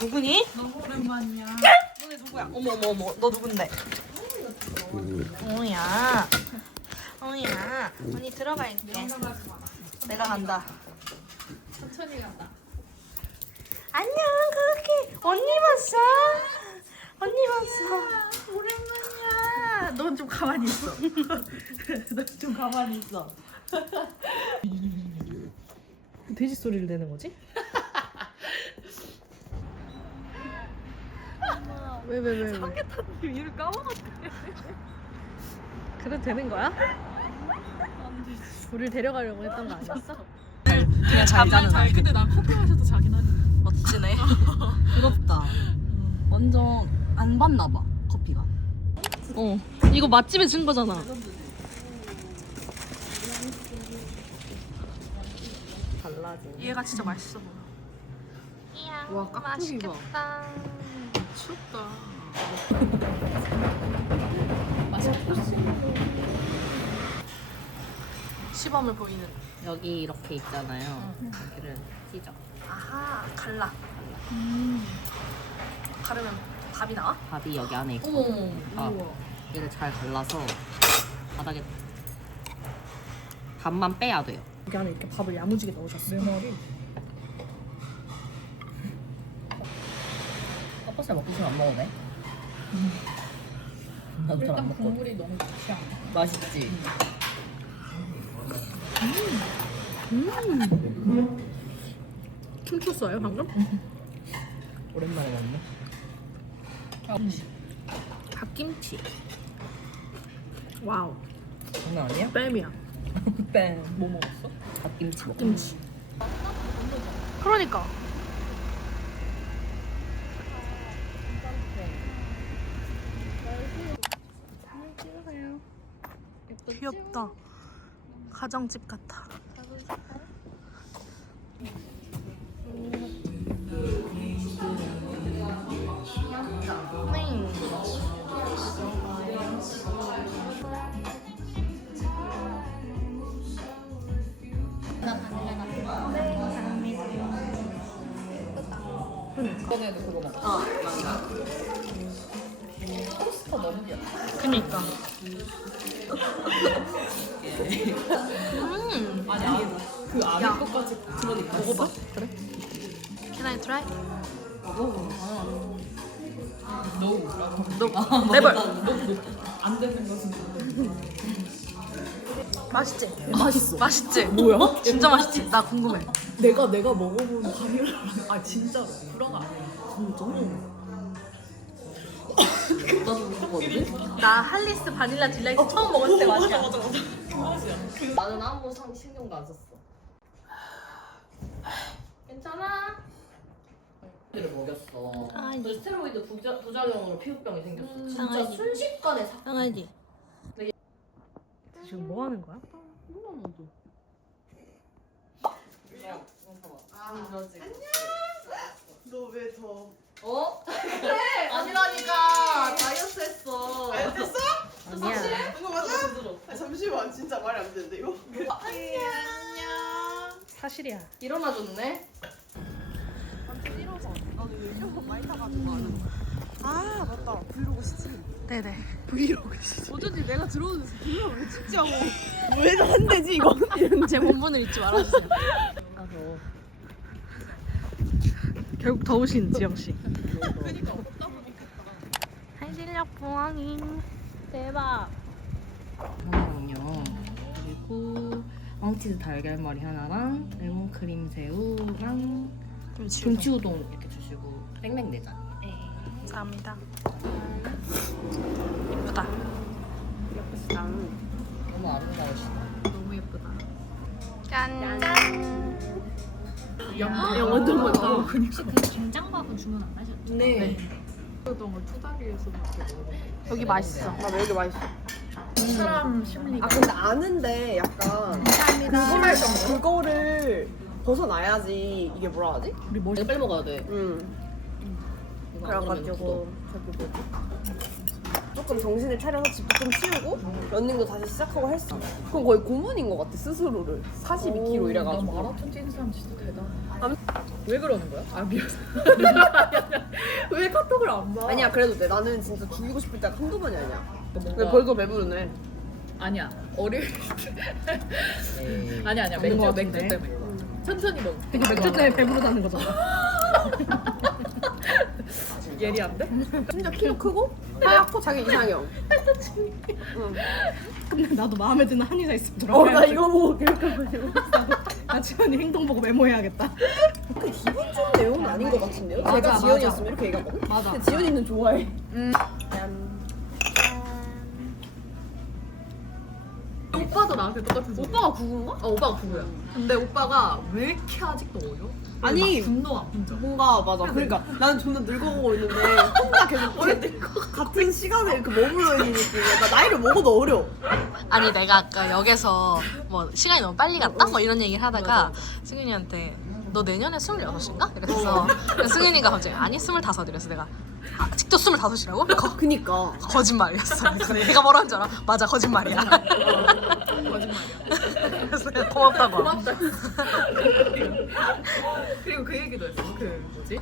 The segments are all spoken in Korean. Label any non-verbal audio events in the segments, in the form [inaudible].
누구니? 너무 오랜만이야. 너네 누구야? 어머 어머 어머 너 누군데? 어우야 어우야 언니 들어갈게 내가 간다 천천히 간다. 안녕 그렇게 언니 봤어? 언니 봤어 오랜만이야. 넌 좀 가만히 있어. [laughs] 넌 좀 가만히 있어. [laughs] 돼지 소리를 내는 거지? [laughs] 왜왜왜 왜, 왜? 삼계탕 이유를 까먹었대. 그래도 되는 거야? 우리를 데려가려고 했던 거 아니었어? 그냥 잘 자는 잘. 근데 난 커피 마셔도 자긴 하지. 멋지네 [laughs] 부럽다. 완전 안 받나 봐 커피가. 어 이거 맛집에 준 거잖아 달라진. 얘가 진짜 맛있어 보여. 봐. 미 쳤다. [laughs] 시범을 보이는. 여기 이렇게 있잖아요. 여기를 찢어. 아하 갈라 가르면 밥이 나와? 밥이 여기 안에 있고. 어머 아, 얘를 잘 갈라서 바닥에 밥만 빼야 돼요. 여기 안에 이렇게 밥을 야무지게 넣으셨어 내 머리 컵버스 먹기 싫으면 안 먹어도 돼? 나도 잘안 먹고. 국물이 너무 좋지 않아? 맛있지? 춤췄어요 방금? 오랜만에 먹네. 갓김치 와우 장난 아니야? 뺨이야 뺑. [laughs] 뭐 먹었어? 갓김치 먹었어. 김치 그러니까 귀엽다 가정집 같아 아, Never 안 되는 것은 맛있지? 맛있어. 맛있지? 뭐야? 진짜 맛있지? 나 궁금해 내가 내가 먹어본 바닐라 아 진짜로 불화가 아니야. 진짜? 나도. 나 할리스 바닐라 딜라이트 처음 먹었을 때 맛이야 나는 아무 상 신경도 안 썼어. 괜찮아? 를 먹였어. 아이. 그 스테로이드 부자, 부작용으로 피부병이 생겼어. 음, 진짜 당연하지. 순식간에 사. 당연하지 지금 뭐 하는 거야? 몰라 나도. 아, 너왜 더? 어? 그래 아니라니까 다이어트 했어. 안 됐어? 아니야 이거 맞아? 아, 잠시만 진짜 말이 안 되는데 이거. 안녕. 사실이야 일어나줬네. 아 맞다 브이로그 시지. 네네 브이로그 시지. 어쩐지 내가 들어오는 브이로그 왜 찍자고. 왜안 되지 이거? 이런 제 본분을 잊지 말아주세요 가서 결국 더우신 지영씨 그러니까 없다 보니까. 한실력 부엉잉 대박 하나랑요. 그리고 왕치즈 달걀말이 하나랑 레몬 크림 새우랑 김치 우동 이렇게 주시고 땡땡 내장. 네 감사합니다 예쁘다 너무 아름다우시다. 너무 예쁘다. 짠양 야, 완전 많다. 혹시 그 된장밥은 주문 안 하셨죠? 네. 동을 투다리에서밖에 먹어. 여기 맛있어. 나 여기 맛있어. 사람 심리가 아 근데 아는데 약간 그거를 그거를 벗어나야지 이게 뭐라 하지? 우리 머리 빨리 먹어야 돼. 응. 그래가지고 저기 뭐지? 조금 정신을 차려서 집도 좀 치우고 런닝도 다시 시작하고 했어. 그럼 거의 고문인 것 같아 스스로를 42kg 나 이래가지고. 마라톤 뛰는 사람 진짜 대단해. 왜 그러는 거야? 아 미안. [laughs] 왜 카톡을 안 봐? 아니야 그래도 돼. 나는 진짜 죽이고 싶을 때가 한두 번이 아니야. 근데 뭔가 벌써 배부르네. 아니야 어릴 아니야 아니야 맥주 것 맥주. 때문에 천천히 먹. 되게 맥주 때문에 배부르다는 거잖아. [laughs] 예리한데? 심지어 키도 크고 하얗고 자기 이상형. 응. 근데 나도 마음에 드는 한의사 있으면 들어가. 어나 이거 보고 기억해가지고. 나 지원이 행동 보고 메모해야겠다. 그 기분 좋은 내용은 아닌 것 같은데요? 맞아, 제가 맞아. 지연이었으면 이렇게 얘기하거든? 맞아. 근데 지연이는 좋아해. 음. 짠. 오빠도 나한테 똑같은 소리. 오빠가 구구인가? 어 오빠가 부부야. 근데 오빠가 왜 이렇게 아직도 어려? 아니. 막 분노가 혼자. 뭔가 맞아. 그러니까 나는 존나 늙어가고 있는데 혼자 계속 제- 같은 시간에 이렇게 머물러 있는 느낌. 약간 나이를 먹어도 어려. 아니 내가 아까 역에서 뭐 시간이 너무 빨리 갔다? 뭐 이런 얘기를 하다가 승윤이한테 너 내년에 26인가? 이랬어 그래서 승윤이가 갑자기 아니 25 이래서 내가 아, 아직도 25이라고? 거, 그니까. 거짓말이었어 [laughs] 그래서 내가 뭐라는 줄 알아? 맞아 거짓말이야 거짓말이야. 그래서 [laughs] 내가 고맙다고 고맙다. [laughs] 그리고 그 얘기도 했어. 그 뭐지?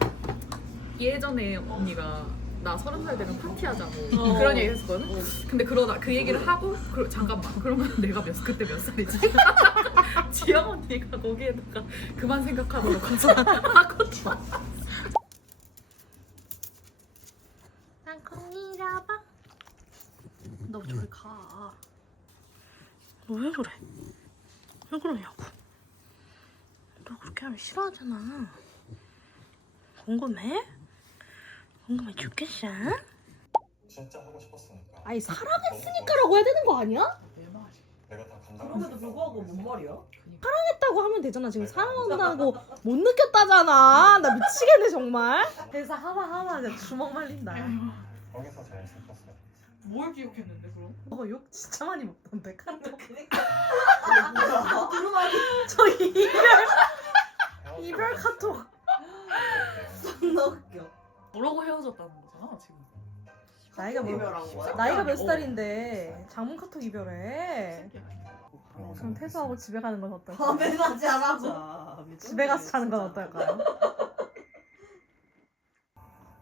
예전에 언니가 나 서른 살 되면 파티하자고 그런 얘기 했었거든. 근데 그러다 그 얘기를 하고 그, 잠깐만 그러면 내가 몇 그때 몇 살이지? [laughs] 지영 언니가 거기에다가 그만 생각하도록 하자 하고 땅콩이라봐 너 저리 가. 너 왜 그래? 왜 그러냐고. 너 그렇게 하면 싫어하잖아. 궁금해? 궁금해 죽겠어? 진짜 하고 싶었으니까. 아니 사랑했으니까라고 해야 되는 거 아니야? 내가 다 감당할 수 그럼에도 있어. 불구하고 뭔 말이야? 했다고 하면 되잖아. 지금 사랑한다고 못 느꼈다잖아. 나 미치겠네 정말. 대사 하마 하마 내 주먹 말린다. 거기서 슬펐어요. 뭘 기억했는데 그럼? 어 욕 진짜 많이 먹던데 카톡. 들어가기. [laughs] 저 이별 헤어지고 이별 카톡. 존나 웃겨. 뭐라고 헤어졌다는 거잖아 지금. 나이가 뭐 이별한 거야? 나이가 몇 어. 살인데 장문 카톡 이별해. 그럼 퇴소하고 집에 가는 건 어떨까? 밤에 가지 않아. 집에 가서 자는 건 어떨까요? [laughs]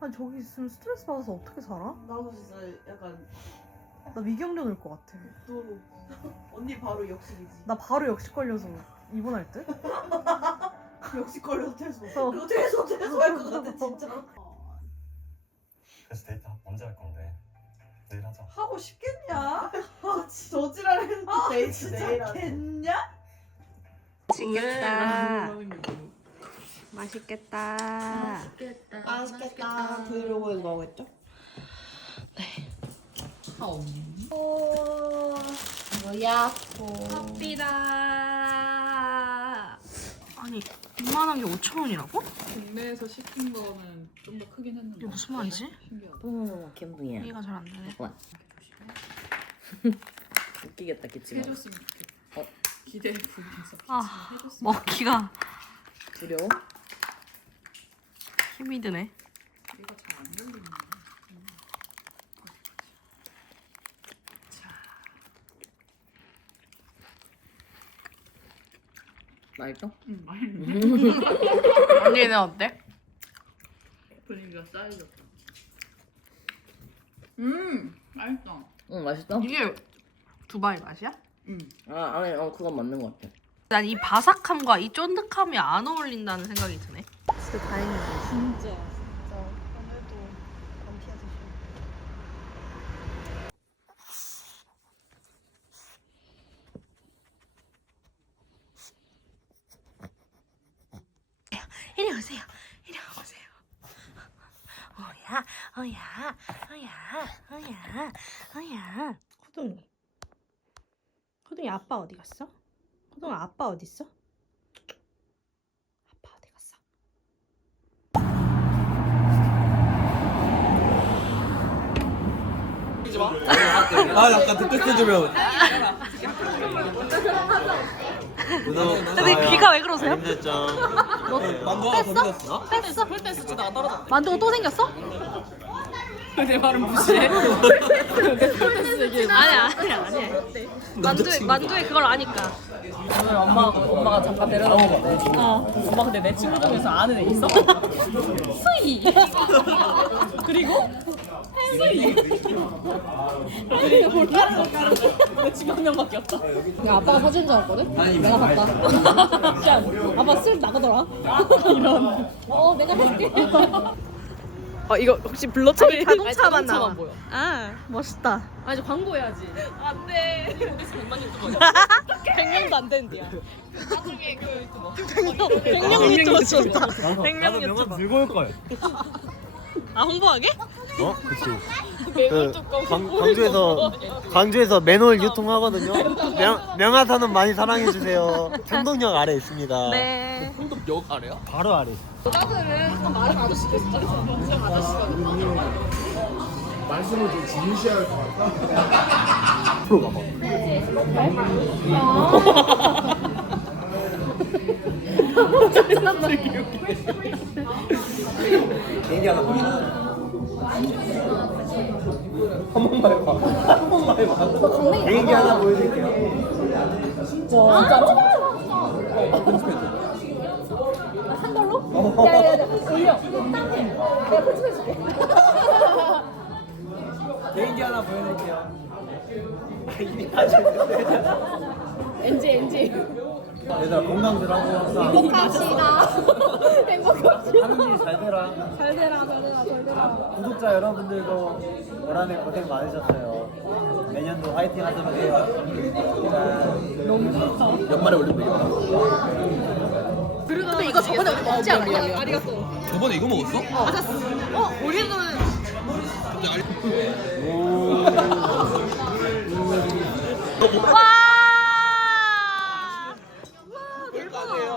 아니 저기 있으면 스트레스 받아서 어떻게 살아? 나도 진짜 약간 나 위경련 올 것 같아. 또 언니 바로 역식이지. 나 바로 역시 걸려서 입원할 듯? [laughs] 역시 걸려서 퇴소. 어. 그거 퇴소 퇴소 할 것 같아 [laughs] 진짜. 그래서 데이트 언제 할 건데? 내일 하자. 하고 싶겠냐? [laughs] 아, 저지랄 했는데 데이트 내일 하겠냐? 맛있겠다. 맛있겠다. 맛있겠다. 브이로그 에서 나오겠죠? 커피다. 아니 이만한 게 5천 원이라고? 국내에서 시킨 거는 좀 더 크긴 했는데. 이게 무슨 말이지? 신기하다. 오, 캠붕이야. 이해가 잘 안 되네. 잠깐만. [laughs] 웃기겠다, 기침하 해줬으면 좋겠다. 어? 기대 부분에서 아, 해줬으면 먹기가 두려워? 힘이 드네. 얘가 잘안 들리네. 음. 맛있어? 응, 많이 언니는 어때? 분위기가 쌓여졌다. 음, 맛있다. 응, 맛있어? 이게 두바이 맛이야? 음. 아, 아니, 어, 그건 맞는 것 같아. 난 이 바삭함과 이 쫀득함이 안 어울린다는 생각이 드네. 진짜 다행이다. 진짜. 이리 오세요. 이리 오세요. 어야, 어야, 어야, 어야, 어야. 호동이. 호동이 아빠 어디 갔어? 호동아 아빠 어디 있어? 아 약간 뜻뜻 주면 근데 귀가 왜 그러세요? 힘들죠 만두 하나 더 믿었어? 뺐어? 폴댄스 주다가 떨어졌다. 만두가 또 생겼어? [laughs] 내 말은 무시해. [laughs] 아니야 아니야 아니야 만두에 만두에 그걸 아니까 오늘 엄마 엄마가 잠깐 데려다 줬는데. 어. 엄마 근데 내 친구 중에서 아는 애 있어? [laughs] 수이. 그리고 혜수이. 그리고 볼까는 거내 친구 한 명밖에 없다. 야 아빠가 사준 줄 알았거든? 내가 샀다 야, [laughs] 아빠 술 나가더라. [laughs] 이런. 어 내가 할게 아 이거 혹시 블러 처리 자동차만 나와 보여. 아 멋있다 아 이제 광고해야지. 안돼. 어디서 100만 유튜버냐? 100명도 안 되는데요. 나중에 그 유튜버. 100명 유튜버 좋다 100명 유튜버 들고 올 걸. 아 홍보하게? 어? 그치. 그 광, 광주에서 광주에서 맨홀 유통하거든요. 명, 명하산은 많이 사랑해 주세요. 청동역 아래 있습니다. 네역 아래야? 바로 아래. 말씀을 좀 주무셔야 할것 같다. 앞으로 가봐. [laughs] [laughs] 얘기 하나 보여줘. 한 번만 해봐. 한 번만 해봐. 개인기 하나 보여드릴게요. 개인기 하나 보여드릴게요. NG NG. 얘들아 건강들 하고 항상 행복합시다. [laughs] 행복합시다. 하는 일 잘 되라. 잘 되라 잘 되라 잘 되라. 구독자 여러분들도 올 한해 고생 많으셨어요. 내년도 화이팅 하도록 해요. 짠. 연말에 올리면 되겠다. 근데 이거 저번에 우리 먹지 않았냐? 저번에 이거 먹었어? 어 우리는 와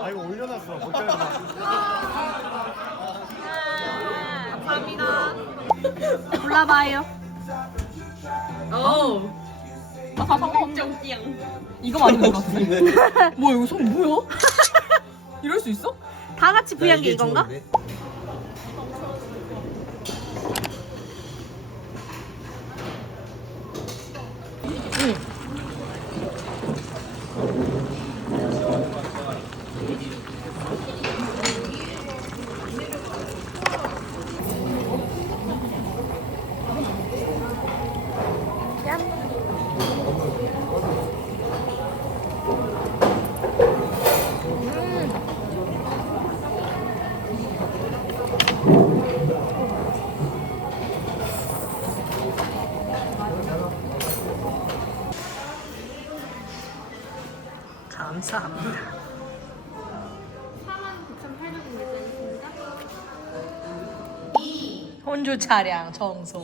아 이거 올려놨어. 못 잘라. 골라봐요 어. 아빠 성공정띠양. 이거 많이 먹었는데. 뭐야 이거 손 뭐야? 이럴 수 있어? 다 같이 부위한 게 이건가? 감사합 혼주 차량 청소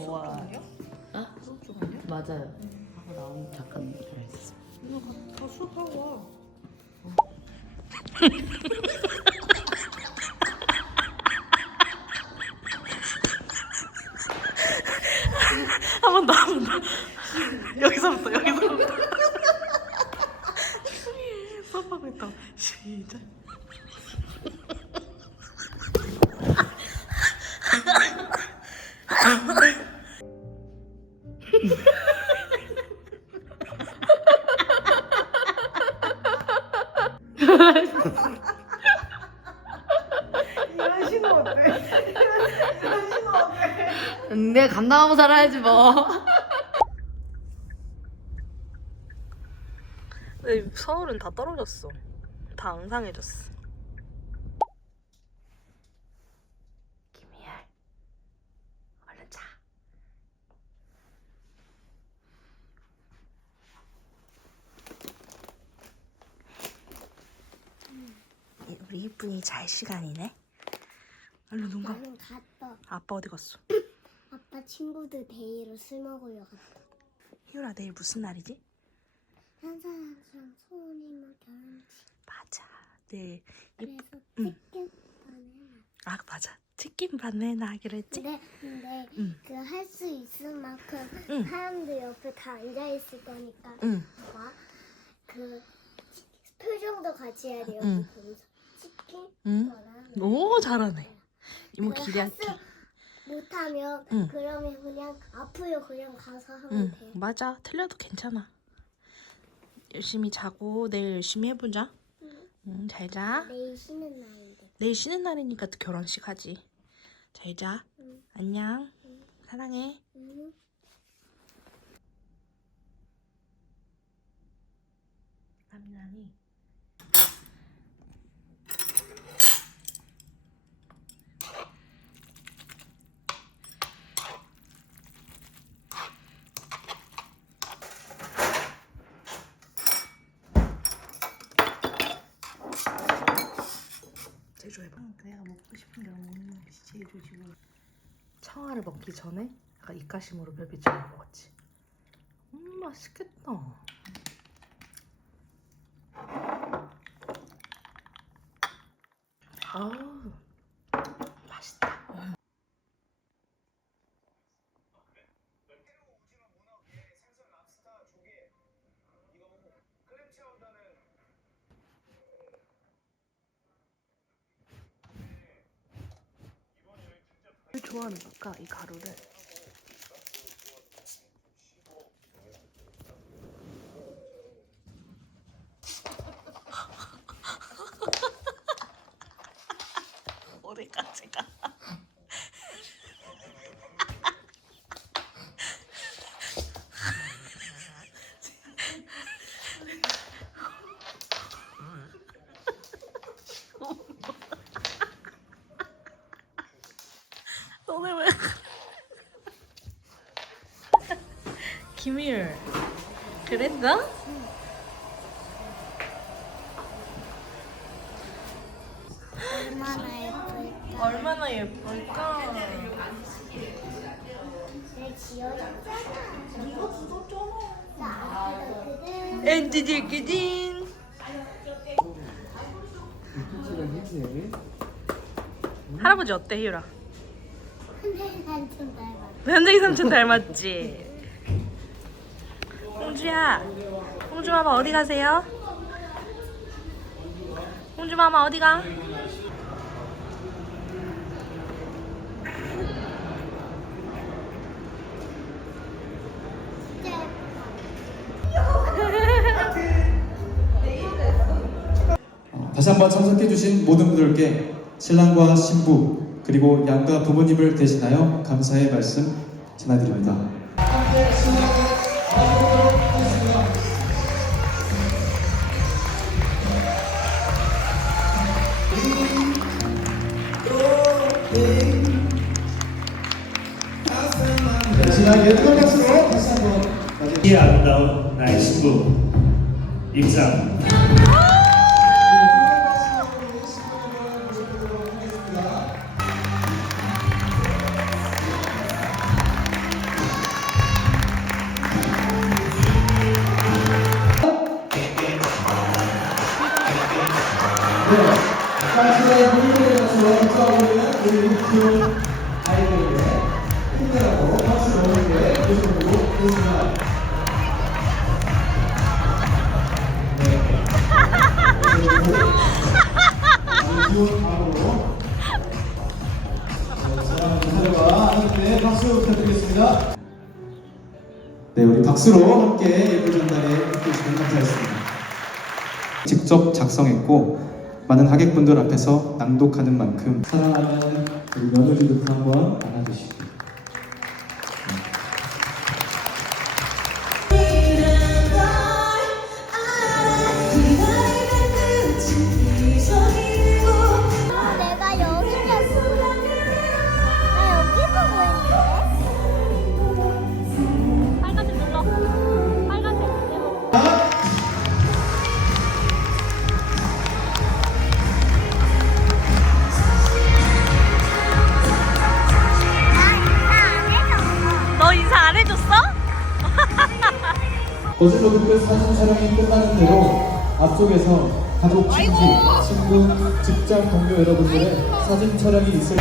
살아야지 뭐. 근데 서울은 다 떨어졌어. 다 앙상해졌어. 김희열, 얼른 자. 우리 이쁜이 잘 시간이네. 얼른 눈 감. 나는. 아빠 어디 갔어? 아빠 친구들 데이로 술 먹으러 갔다. 희율아 내일 무슨 날이지? 한사람랑 소원이만 결혼식. 맞아. 내일 이- 그래서 응. 보내. 아 맞아. 치킨 바나나 하기로 했지? 근데 근데 응. 그 할 수 있을 만큼 응. 사람들 옆에 다 앉아 있을 거니까 응. 봐봐. 그 치- 표정도 같이 해야 돼요. 응. 그러면서 치킨 응. 거랑 오 잘하네. 이모 기대할게. 할수 못하면 응. 그러면 그냥 앞으로 그냥 가서 하면 응 돼. 맞아 틀려도 괜찮아. 열심히 자고 내일 열심히 해보자. 응잘 자. 내일 쉬는 날인데. 내일 쉬는 날이니까 또 결혼식 하지. 잘 자. 응. 안녕. 사랑해. 응. 남양이 제조해봐. 내가 먹고 싶은 게 먹는 것이 제조지고. 청아를 먹기 전에 약간 입가심으로 별빛을 먹었지. 음 맛있겠다. 아우 왜 좋아하는 걸까 이 가루를? 어디까지 가? 너네 왜? 김일 그랬어? 얼마나 예쁠까? 얼마나 예쁠까? 내 지어졌잖아. 이거 부럽잖아. 나 아기가 그대로. 엔지지 기진 할아버지 어때 희유라? [laughs] 현정이 삼촌 닮았지? 홍주야 홍주 마마 어디 가세요? 홍주 마마 어디 가? 다시 한번 참석해주신 모든 분들께 신랑과 신부 그리고 양가 부모님을 대신하여 감사의 말씀 전해드립니다. 신랑의 큰 박수로 다시 한번 맞이해 이 아름다운 나의 신부 입장. 박수로 함께 예쁜 전달에 함께 해주시면 감사하겠습니다. 직접 작성했고 많은 하객분들 앞에서 낭독하는 만큼 사랑하는 우리 며느리부터 한번 안아주시고 어제도 그때 사진 촬영이 끝나는 대로 앞쪽에서 가족, 친지, 친구, 직장 동료 여러분들의 사진 촬영이 있을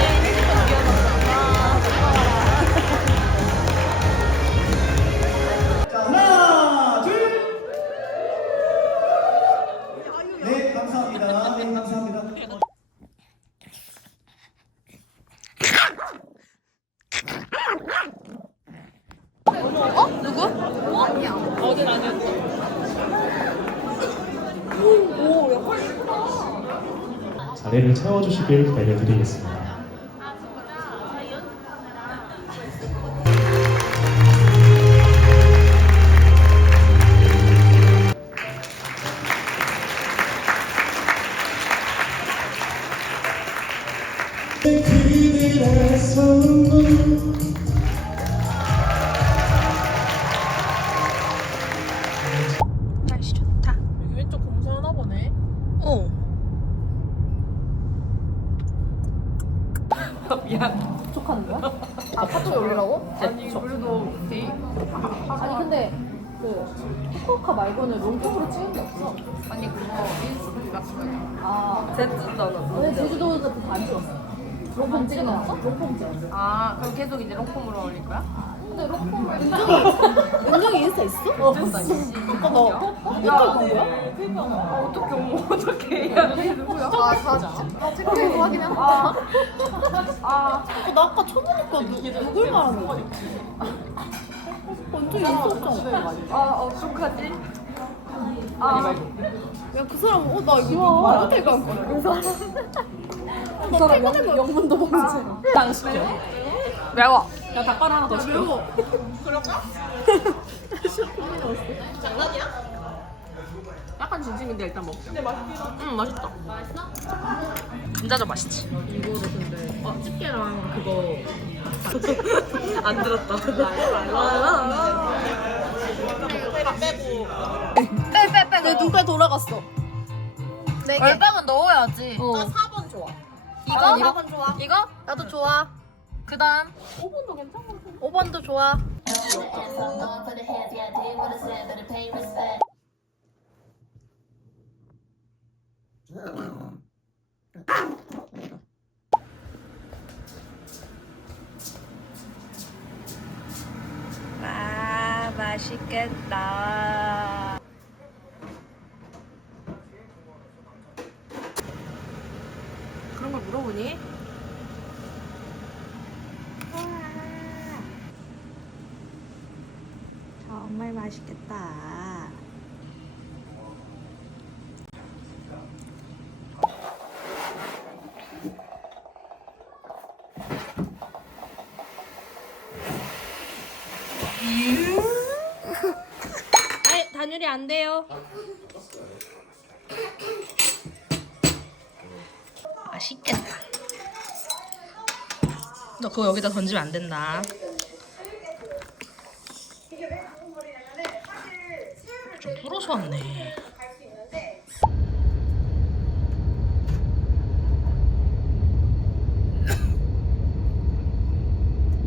근데 롱폼을 은정이 은정이 인스타 있어? 어 있어. 오빠 너 뽀뽀 본 거야? 어떻게 어머 어떻게 해야 누구야? 아 사진. 아 체크해서 확인해. 아. 아. 어, 나 아까 쳐보니까 누, 누굴 말하는 거지? 완전 인스타잖아. 아 어떡하지? 아. 야 그 사람 어 나 이거 말도 되고 안 거야. 그 사람. 그 사람 영, 영문도 모르지. 당 시켜. 매워. 야 닭발 하나 더 시켜. 매워. 약간 진심인데 일단 먹자. 근데 맛있다. 응 맛있다. 진짜 좀 맛있지. 이거를 근데 어 집게랑 그거 [laughs] 안 들었다. 빼빼빼 내 눈깔 돌아갔어. 네 개. 얼빵은 넣어야지. 어. 4번 좋아. 이거? 4번 좋아. 이거? 나도 좋아. 그 다음 5번도 괜찮아. 5번도 좋아. 와 맛있겠다. 그런 걸 물어보니? 정말 맛있겠다. 아이, 단율이 안 돼요. 맛있겠다. 너 그거 여기다 던지면 안 된다.